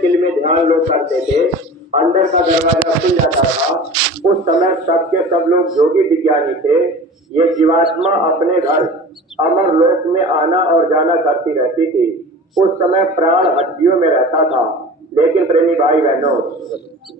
दिल में ध्यान लोग करते थे, अंदर का दरवाजा खुल जाता था। उस समय सबके सब लोग योगी विज्ञानी थे। ये जीवात्मा अपने घर अमर लोक में आना और जाना करती रहती थी। उस समय प्राण हड्डियों में रहता था। लेकिन प्रेमी भाई बहनों,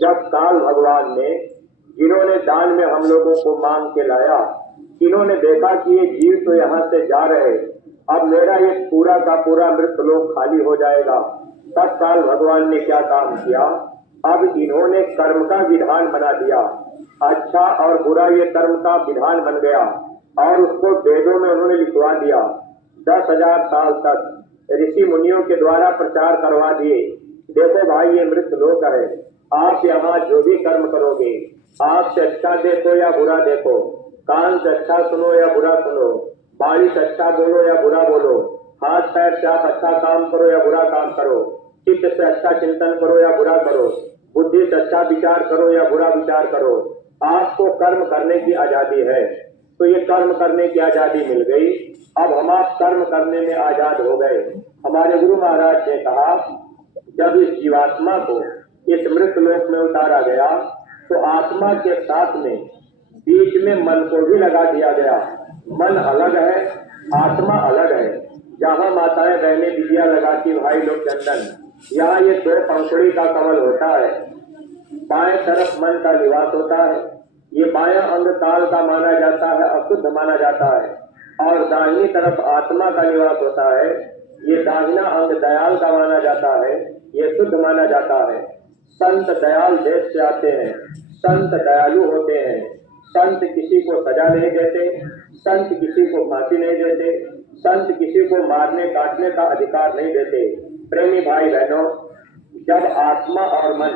जब काल भगवान ने, जिन्होंने दान में हम लोगों को मांग के लाया, इन्होंने देखा कि ये जीव तो यहाँ से जा रहे, अब मेरा ये पूरा का पूरा मृत्यु लोक खाली हो जाएगा। तब काल भगवान ने क्या काम किया, अब इन्होंने कर्म का विधान बना दिया। अच्छा और बुरा ये कर्म का विधान बन गया और उसको वेदों में उन्होंने लिखवा दिया। 10,000 साल तक ऋषि मुनियों के द्वारा प्रचार करवा दिए। देखो भाई, ये मृत्यु लोक है, आप यहाँ जो भी कर्म करोगे, आप से अच्छा देखो या बुरा देखो, कान से अच्छा सुनो या बुरा सुनो, बाणी से अच्छा बोलो या बुरा बोलो, हाथ पैर से आप अच्छा काम करो या बुरा काम करो, चित्त से अच्छा चिंतन करो या बुरा करो, बुद्धि से अच्छा विचार करो या बुरा विचार करो, आपको कर्म करने की आजादी है। तो ये कर्म करने की आजादी मिल गई। अब हम आप कर्म करने में आजाद हो गए। हमारे गुरु महाराज ने कहा, जब इस जीवात्मा को इस मृत्यु लोक में उतारा गया तो आत्मा के साथ में बीच में मन को भी लगा दिया गया। मन अलग है, आत्मा अलग है। जहाँ माताएं बहनें विद्या लगाती, भाई लोग चंदन, यहाँ ये 2 पंखुड़ी का कमल होता है। बाएं तरफ मन का निवास होता है। ये बायां अंग काल का माना जाता है, अशुद्ध माना जाता है, और दाहिनी तरफ आत्मा का निवास होता है। ये दाहिना अंग दयाल का माना जाता है, ये शुद्ध माना जाता है। संत दयाल देश से आते हैं, संत दयालु होते हैं। संत किसी को सजा नहीं देते, संत किसी को फांसी नहीं देते, संत किसी को मारने काटने का अधिकार नहीं देते। प्रेमी भाई बहनों, जब आत्मा और मन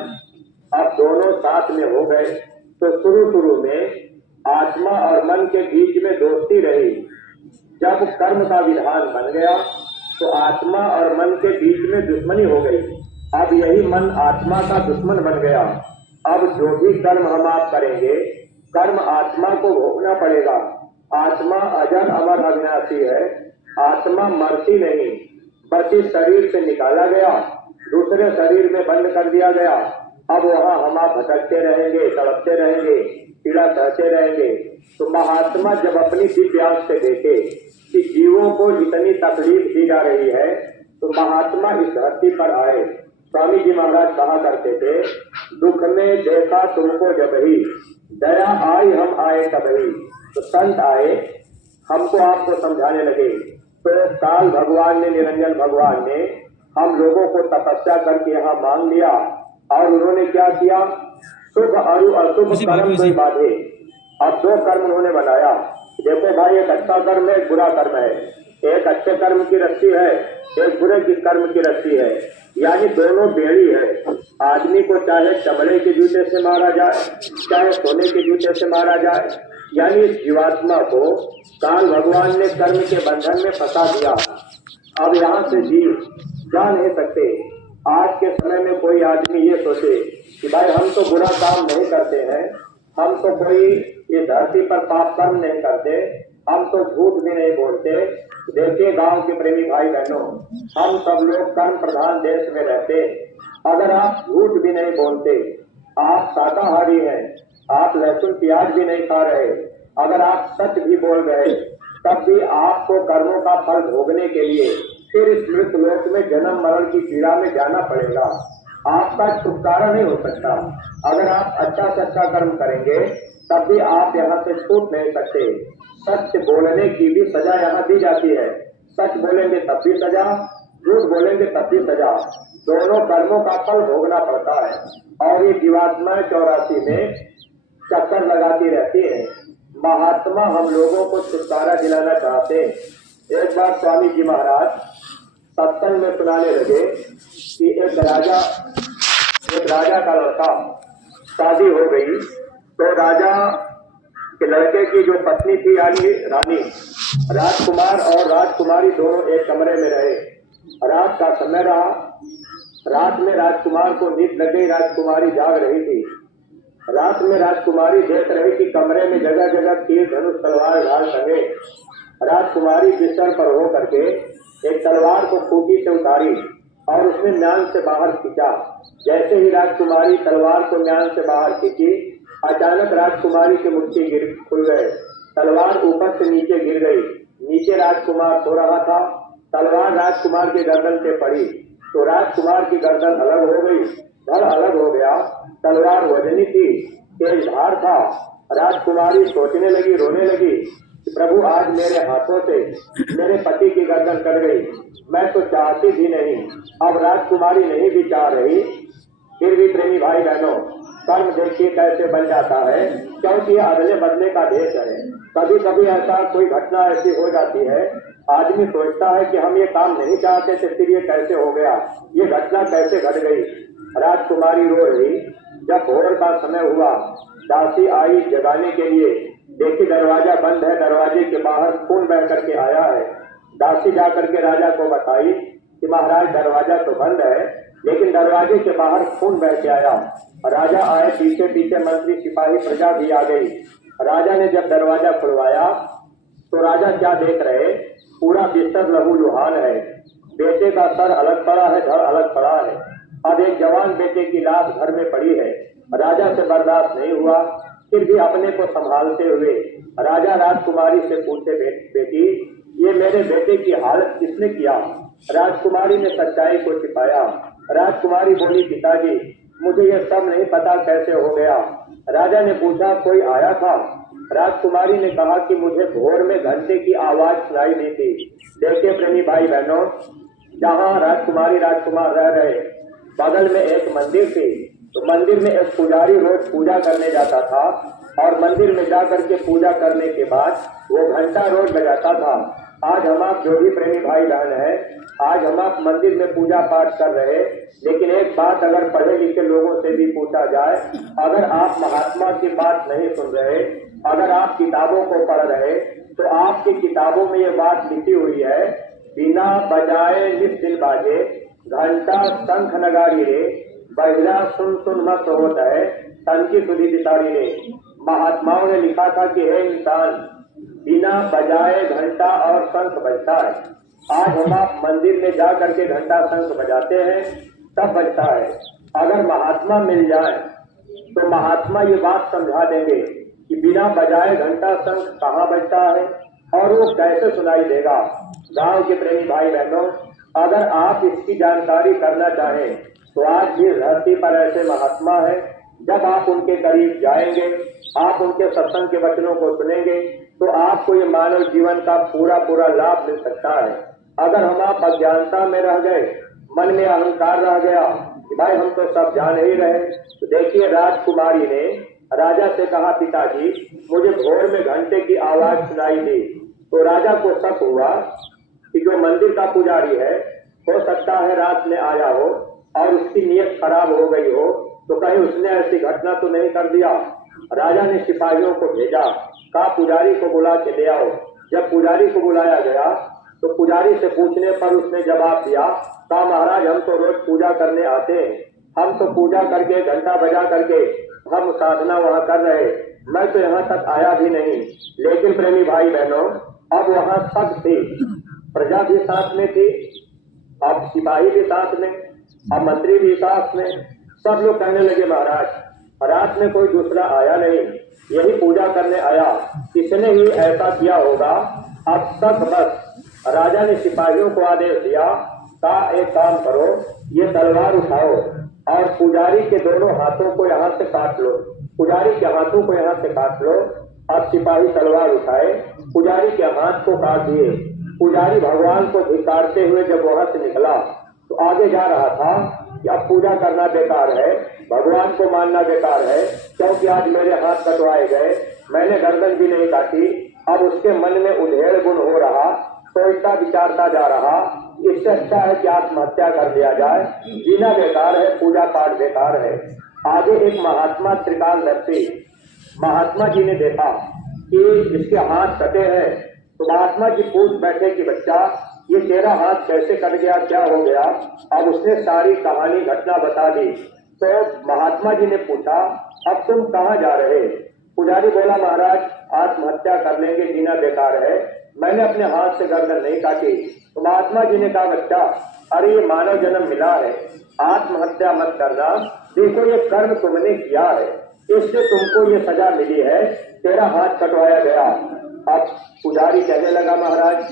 अब दोनों साथ में हो गए तो शुरू में आत्मा और मन के बीच में दोस्ती रही। जब कर्म का विधान बन गया तो आत्मा और मन के बीच में दुश्मनी हो गई। अब यही मन आत्मा का दुश्मन बन गया। अब जो भी कर्म हम आप करेंगे, कर्म आत्मा को भोगना पड़ेगा। आत्मा अजर अमर अविनाशी है। आत्मा मरती नहीं, बस इस शरीर से निकाला गया, दूसरे शरीर में बंद कर दिया गया। अब वहाँ हम आप भटकते रहेंगे, तड़पते रहेंगे, पीड़ा सहते रहेंगे। तो महात्मा जब अपनी दिव्य आंख से देखे कि जीवों को इतनी तकलीफ दी जा रही है, तो महात्मा इस धरती पर आए। स्वामी जी महाराज कहा करते थे, दुख में देखा तुमको जब ही, दया आई हम आए तभी। तो संत आए, हमको आपको समझाने लगे। तो काल भगवान ने, निरंजन भगवान ने हम लोगों को तपस्या करके यहाँ मांग लिया, और उन्होंने क्या किया, शुभ और अशुभ कर्म से बांधे। अब 2 कर्म उन्होंने बनाया। देखो भाई, एक अच्छा कर्म है, एक बुरा कर्म है। एक अच्छे कर्म की रस्सी है, एक बुरे की कर्म की रस्सी है, यानी दोनों बेड़ी है। आदमी को चाहे चमड़े के जूते से मारा जाए, चाहे सोने के जूते से मारा जाए, यानी इस जीवात्मा को काल भगवान ने कर्म के बंधन में फंसा दिया। अब यहाँ से जीव जा नहीं सकते। आज के समय में कोई आदमी ये सोचे कि भाई हम तो बुरा काम नहीं करते हैं, हम तो कोई ये धरती पर पाप कर्म नहीं करते, हम तो झूठ भी नहीं बोलते। देखिए गांव के प्रेमी भाई बहनों, हम सब लोग कर्म प्रधान देश में रहते। अगर आप झूठ भी नहीं बोलते, आप शाकाहारी हैं, आप लहसुन प्याज भी नहीं खा रहे, अगर आप सच भी बोल रहे, तब भी आपको कर्मों का फल भोगने के लिए फिर इस मृत्यु लोक में जन्म मरण की पीड़ा में जाना पड़ेगा। आपका छुटकारा नहीं हो सकता। अगर आप अच्छा से अच्छा कर्म करेंगे, तब भी आप यहाँ से छूट नहीं सकते। सच बोलने की भी सजा यहाँ दी जाती है। सच बोलेंगे तब भी सजा, झूठ बोलेंगे तब भी सजा। दोनों कर्मों का फल भोगना पड़ता है। और ये जीवात्माएं 84 में चक्कर लगाती रहती है। महात्मा हम लोगों को छुटकारा दिलाना चाहते हैं। एक बार स्वामी जी महाराज सत्संग में सुनाने लगे कि एक राजा का लड़का, शादी हो गई, तो राजा के लड़के की जो पत्नी थी, यानी रानी, राजकुमार और राजकुमारी दोनों एक कमरे में रहे। रात का समय रहा। रात में राजकुमार को नींद लग गई, राजकुमारी जाग रही थी। रात में राजकुमारी देख रही कि कमरे में जगह जगह तीर धनुष तलवार ढाल टंगे। राजकुमारी बिस्तर पर हो करके एक तलवार को खूंटी से उतारी और उसने म्यान से बाहर खींचा। जैसे ही राजकुमारी तलवार को म्यान से बाहर खींची, अचानक राजकुमारी की मुट्ठी खुल गए। तलवार ऊपर से नीचे गिर गई। नीचे राजकुमार सो रहा था। तलवार राजकुमार के गर्दन पे पड़ी तो राजकुमार की गर्दन अलग हो गई, धड़ अलग हो गया। तलवार वजनी थी, तेज धार था। राजकुमारी सोचने लगी, रोने लगी कि प्रभु आज मेरे हाथों से मेरे पति की गर्दन कट गई। मैं तो चाहती भी नहीं, अब राजकुमारी नहीं भी चाह रही। फिर भी प्रेमी भाई बहनों, कर्म देखिए कैसे बन जाता है, क्योंकि ये अदले बदले का देश है। कभी कभी ऐसा कोई घटना ऐसी हो जाती है, आदमी सोचता है कि हम ये काम नहीं चाहते थे, फिर ये कैसे हो गया, ये घटना कैसे घट गई। राजकुमारी रो रही। जब भोर का समय हुआ, दासी आई जगाने के लिए। देखी दरवाजा बंद है, दरवाजे के बाहर खून बह करके आया है। दासी जाकर के राजा को बताई कि महाराज दरवाजा तो बंद है, लेकिन दरवाजे के बाहर खून बह के आया। राजा आए, पीछे पीछे मंत्री सिपाही प्रजा भी आ गई। राजा ने जब दरवाजा खुलवाया तो राजा क्या देख रहे, पूरा बिस्तर लहू लुहान है। बेटे का सर अलग पड़ा है, धड़ अलग पड़ा है। अब एक जवान बेटे की लाश घर में पड़ी है। राजा से बर्दाश्त नहीं हुआ, फिर भी अपने को संभालते हुए राजा राजकुमारी से पूछे, बेटी ये मेरे बेटे की हालत किसने किया। राजकुमारी ने सच्चाई को छिपाया। राजकुमारी बोली, पिताजी मुझे ये सब नहीं पता कैसे हो गया। राजा ने पूछा, कोई आया था। राजकुमारी ने कहा कि मुझे भोर में घंटे की आवाज सुनाई दी थी। देखिए प्रेमी भाई बहनों, जहाँ राजकुमारी राजकुमार रह रहे, बगल में एक मंदिर थी। तो मंदिर में एक पुजारी रोज पूजा करने जाता था और मंदिर में जाकर के पूजा करने के बाद वो घंटा रोज बजाता था। आज हम आप जो भी प्रेमी भाई बहन है, आज हम आप मंदिर में पूजा पाठ कर रहे, लेकिन एक बात अगर पढ़े लिखे लोगों से भी पूछा जाए, अगर आप महात्मा की बात नहीं सुन रहे, अगर आप किताबों को पढ़ रहे, तो आपकी किताबों में ये बात लिखी हुई है, बिना बजाए निस्दिल बाजे, घंटा शंख नगारी रे, बहिरा सुन सुन मत होता है, तन की सुधी बितारी रे। महात्माओं ने लिखा था कि हे इंसान, बिना बजाए घंटा और शंख बजता है। आज हम आप मंदिर में जा करके घंटा शंख बजाते हैं, तब बजता है। अगर महात्मा मिल जाए तो महात्मा ये बात समझा देंगे कि बिना बजाए घंटा शंख कहाँ बजता है और वो कैसे सुनाई देगा। गांव के प्रेमी भाई बहनों, अगर आप इसकी जानकारी करना चाहें तो आज भी धरती पर ऐसे महात्मा है, जब आप उनके करीब जाएंगे, आप उनके सत्संग के वचनों को सुनेंगे, तो आपको ये मानव जीवन का पूरा पूरा लाभ मिल सकता है। अगर हम आप अज्ञानता में रह गए, मन में अहंकार रह गया कि भाई हम तो सब जान ही रहे, तो देखिए राजकुमारी ने राजा से कहा, पिताजी मुझे भोर में घंटे की आवाज सुनाई दी। तो राजा को शक हुआ कि जो मंदिर का पुजारी है, हो सकता है रात में आया हो और उसकी नीयत खराब हो गई हो, तो कहीं उसने ऐसी घटना तो नहीं कर दिया। राजा ने सिपाहियों को भेजा, कहा पुजारी को बुला के ले आओ। जब पुजारी को बुलाया गया तो पुजारी से पूछने पर उसने जवाब दिया, कहा महाराज हम तो रोज पूजा करने आते हैं, हम तो पूजा करके घंटा बजा करके हम साधना वहाँ कर रहे, मैं तो यहाँ तक आया भी नहीं। लेकिन प्रेमी भाई बहनों, अब वहाँ सब थे, प्रजा भी साथ में थी, अब सिपाही भी साथ में, अब मंत्री भी साथ में। सब लोग कहने लगे महाराज रात में कोई दूसरा आया नहीं, यही पूजा करने आया, इसने ही ऐसा किया होगा। अब सब बस राजा ने सिपाहियों को आदेश दिया, कहा एक काम करो, ये तलवार उठाओ और पुजारी के दोनों हाथों को यहाँ से काट लो, पुजारी के हाथों को यहाँ से काट लो। अब सिपाही तलवार उठाए, पुजारी के हाथ को काट दिए। पुजारी भगवान को धिक्कारते हुए जब वहां से निकला तो आगे जा रहा था कि अब पूजा करना बेकार है, भगवान को मानना बेकार है, क्योंकि आज मेरे हाथ कटवाए गए, मैंने गर्दन भी नहीं काटी। अब उसके मन में उधेड़ गुण हो रहा, सोचता विचारता जा रहा, इससे अच्छा है कि आत्महत्या कर लिया जाए, जीना बेकार है, पूजा पाठ बेकार है। आगे एक महात्मा त्रिकालदर्शी महात्मा जी ने देखा कि इसके हाथ कटे हैं, तो महात्मा जी पूछ बैठे कि बच्चा ये तेरा हाथ कैसे कट गया, क्या हो गया। अब उसने सारी कहानी घटना बता दी। तो महात्मा जी ने पूछा, अब तुम कहाँ जा रहे। पुजारी बोला, महाराज आत्महत्या कर लेंगे, जीना बेकार है, मैंने अपने हाथ से गर्दन नहीं काटी। तो महात्मा जी ने कहा बच्चा, अरे ये मानव जन्म मिला है, आत्महत्या मत करना, देखो ये कर्म तुमने किया है, इससे तुमको ये सजा मिली है, तेरा हाथ कटवाया गया। अब पुजारी कहने लगा, महाराज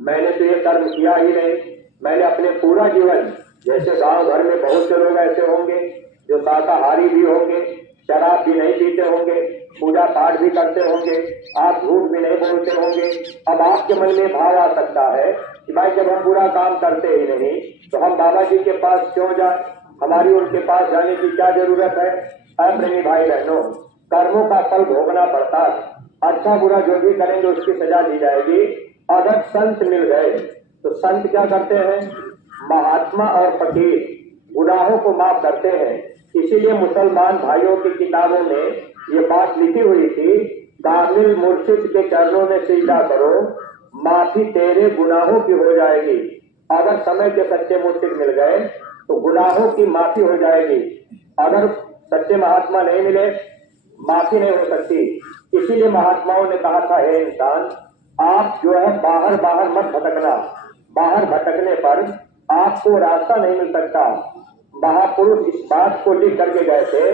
मैंने तो ये कर्म किया ही नहीं, मैंने अपने पूरा जीवन, जैसे गांव घर में बहुत से लोग ऐसे होंगे जो शाकाहारी भी होंगे, शराब भी नहीं पीते होंगे, पूजा पाठ भी करते होंगे, आप झूठ भी नहीं बोलते होंगे। अब आपके मन में भाव आ सकता है कि भाई जब हम पूरा काम करते ही नहीं तो हम बाबा जी के पास क्यों जाए, हमारी उनके पास जाने की क्या जरूरत है। प्रेमी भाई बहनों, कर्मों का फल भोगना पड़ता है, अच्छा बुरा जो भी करेंगे उसकी सजा दी जाएगी। अगर संत मिल गए तो संत क्या करते हैं, महात्मा और फकीर गुनाहों को माफ करते हैं। इसीलिए मुसलमान भाइयों की किताबों में ये बात लिखी हुई थी, कामिल मुर्शिद के चरणों में सिजदा करो, माफी तेरे गुनाहों की हो जाएगी। अगर समय के सच्चे मुर्शिद मिल गए तो गुनाहों की माफी हो जाएगी, अगर सच्चे महात्मा नहीं मिले माफी नहीं हो सकती। इसीलिए महात्माओं ने कहा था, हे इंसान आप जो है बाहर बाहर मत भटकना, बाहर भटकने पर आपको रास्ता नहीं मिल सकता। महापुरुष इस बात को लिख करके गए थे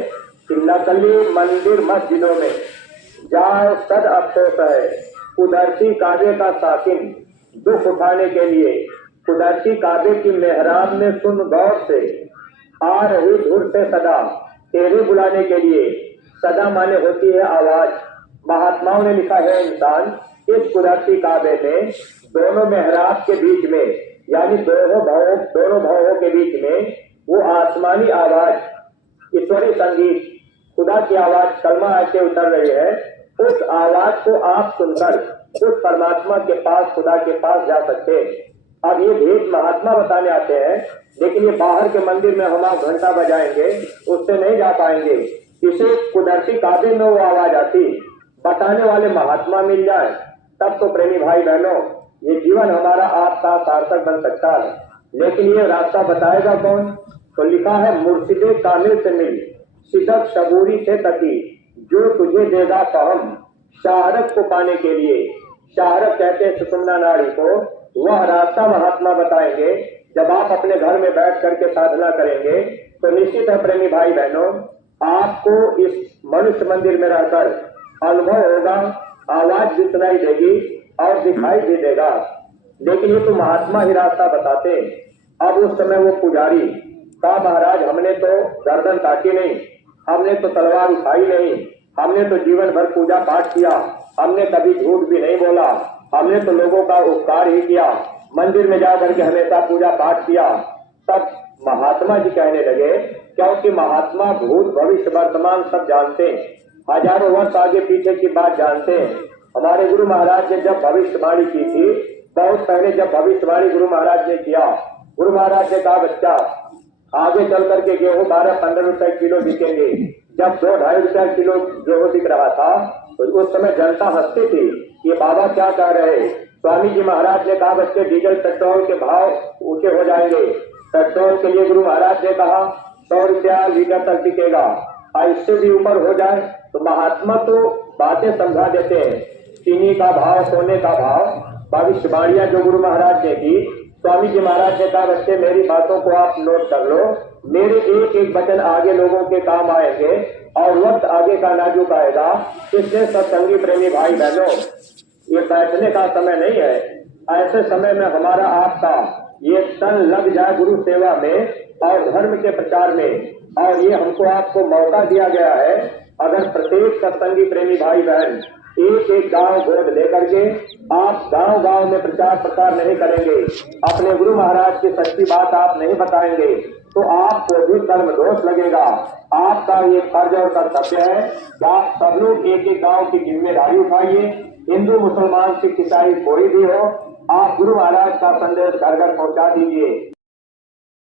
कि नकली मंदिर मस्जिदों में जाओ सद अफसोस है, कुदरती काबे का साकिन दुख उठाने के लिए, कुदरती काबे की मेहराब में सुन गौर से, आ रही धुर से सदा तेरे बुलाने के लिए। सदा माने होती है आवाज। महात्माओं ने लिखा है, इंसान इस कुदरती काबे में दोनों मेहराब के बीच में, यानी दोनों भावों के बीच में वो आसमानी आवाज, ईश्वरी संगीत, खुदा की आवाज कलमा आके उतर रही है, उस आवाज को आप सुनकर उस परमात्मा के पास, खुदा के पास जा सकते हैं। अब ये भेद महात्मा बताने आते हैं, लेकिन ये बाहर के मंदिर में हम आप घंटा बजाएंगे उससे नहीं जा पाएंगे। इसे कुदरती काबे में वो आवाज आती, बताने वाले महात्मा मिल जाए तब तो प्रेमी भाई बहनों ये जीवन हमारा आपका सार्थक बन सकता है। लेकिन ये रास्ता बताएगा कौन, तो लिखा है, मुर्शिदे कामिल से मिल, सिदक सबूरी से तकी, जो तुझे देगा फहम। शाहरत को पाने के लिए, शाहरत कहते हैं सुषुम्ना नाड़ी को, वह रास्ता महात्मा बताएंगे। जब आप अपने घर में बैठ करके साधना करेंगे तो निश्चित है प्रेमी भाई बहनों आपको इस मनुष्य मंदिर में रहकर अनुभव होगा, आवाज भी सुनाई देगी और दिखाई भी देगा। लेकिन ये तो महात्मा ही रास्ता बताते। अब उस समय वो पुजारी कहा, महाराज हमने तो गर्दन काटी नहीं, हमने तो तलवार उठाई नहीं, हमने तो जीवन भर पूजा पाठ किया, हमने कभी झूठ भी नहीं बोला, हमने तो लोगों का उपकार ही किया, मंदिर में जाकर के हमेशा पूजा पाठ किया। तब महात्मा जी कहने लगे, क्योंकि महात्मा भूत भविष्य वर्तमान सब जानते हैं, हजारों वर्ष आगे पीछे की बात जानते हैं। हमारे गुरु महाराज ने जब भविष्यवाणी की थी, बहुत पहले जब भविष्यवाणी गुरु महाराज ने किया, गुरु महाराज ने कहा, बच्चा आगे चल करके गेहूं 12-15 रुपए किलो बिकेंगे। जब 2-2.5 रुपए किलो गेहूं बिक रहा था तो उस समय जनता हंसती थी, ये बाबा क्या कह रहे। स्वामी जी महाराज ने कहा, बच्चे डीजल पेट्रोल के भाव ऊंचे हो जाएंगे। पेट्रोल के लिए गुरु महाराज ने कहा 100 रुपया लीटर तक बिकेगा, और इससे भी ऊपर हो जाए तो महात्मा तो बातें समझा देते हैं। चीनी का भाव, सोने का भाव, भविष्यवाणियां जो गुरु महाराज ने की, स्वामी जी महाराज ने कहा, बच्चे मेरी बातों को आप नोट कर लो, मेरे एक एक वचन आगे लोगों के काम आएंगे और वक्त आगे का नाजुक आएगा। इसलिए सत्संगी प्रेमी भाई बहनों ये बैठने का समय नहीं है, ऐसे समय में हमारा आपका ये तन लग जाए गुरु सेवा में और धर्म के प्रचार में। और ये हमको आपको मौका दिया गया है, अगर प्रत्येक सत्संगी प्रेमी भाई बहन एक एक गांव गोद लेकर के आप गांव गांव में प्रचार प्रसार नहीं करेंगे, अपने गुरु महाराज की सच्ची बात आप नहीं बताएंगे, तो आपको भी कर्म दोष लगेगा। आपका ये फर्ज और कर्तव्य है कि आप सब लोग एक एक गांव की जिम्मेदारी उठाइए। हिंदू मुसलमान सिख ईसाई कोई भी हो, आप गुरु महाराज का संदेश घर घर पहुंचा दीजिए।